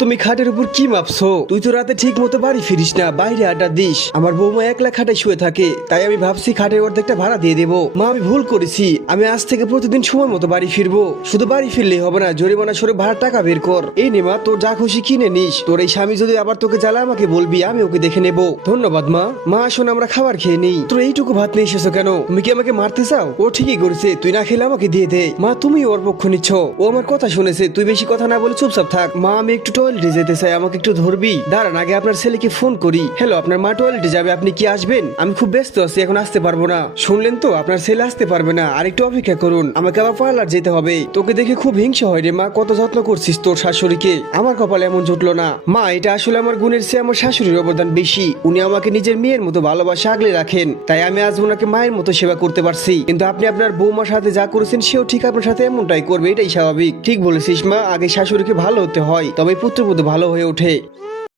তুমি খাটের উপর কি মাপছো? তুই তো রাতে ঠিক মতো বাড়ি ফিরিস না, বাইরে আড্ডা দিস। আমার বৌমা একলা খাটায় শুয়ে থাকে, তাই আমি ভাবছি খাটের অর্ধেকটা ভাড়া দিয়ে দেবো। মা, আমি ভুল করেছি। আমি আজ থেকে প্রতিদিন সময় মতো বাড়ি ফিরবো। শুধু বাড়ি ফিরলেই হবে না, জরিমানা সরে ভাড়ার টাকা বের কর। এই নে মা, তোর যা খুশি কিনে নিস। তোর এই স্বামী যদি আবার তোকে জ্বালা আমাকে বলবি, আমি ওকে দেখে নেবো। ধন্যবাদ মা। মা আসুন আমরা খাবার খেয়ে নেই। তোর এইটুকু ভাত নিয়ে এসেছো কেন? তুমি কি আমাকে মারতে চাও? ও ঠিকই করেছে, তুই না খেলে আমাকে দিয়ে দে। মা, তুমি ওর পক্ষ নিচ্ছ। ও আমার কথা শুনেছে, তুই বেশি কথা না বলে চুপচাপ থাক। মা, আমি একটু টয়লেটে যেতে চাই, আমাকে একটু ধরবি? দাঁড়ান, আগে আপনার ছেলেকে ফোন করি। হ্যালো, আপনার মা টয়লেটে যাবে, আপনি কি আসবেন? আমি খুব ব্যস্ত আছি, এখন আসতে পারবো না। শুনলেন তো, আপনার ছেলে আসতে পারবে না, আর একটু অপেক্ষা করুন। আমাকে আবার পার্লার যেতে হবে। তোকে দেখে খুব হিংসা হয় রে মা, কত যত্ন করছিস তোর শাশুড়িকে। আমার কপালে এমন জুটলো না। মা, এটা আসলে আমার গুণের চেয়ে আমার শাশুড়ির অবদান বেশি। উনি আমাকে নিজের মেয়ের মতো ভালোবাসা আগলে রাখেন, তাই আমি আজ ওনাকে মায়ের মতো সেবা করতে পারছি। কিন্তু আপনি আপনার বৌমার সাথে যা করেছেন, সেও ঠিক আপনার সাথে এমনটাই করবে, এটাই স্বাভাবিক। ঠিক বলেছিস মা, আগে শাশুড়িকে ভালো হতে হয়, তবে পুত্রবধূ ভালো হয়ে ওঠে।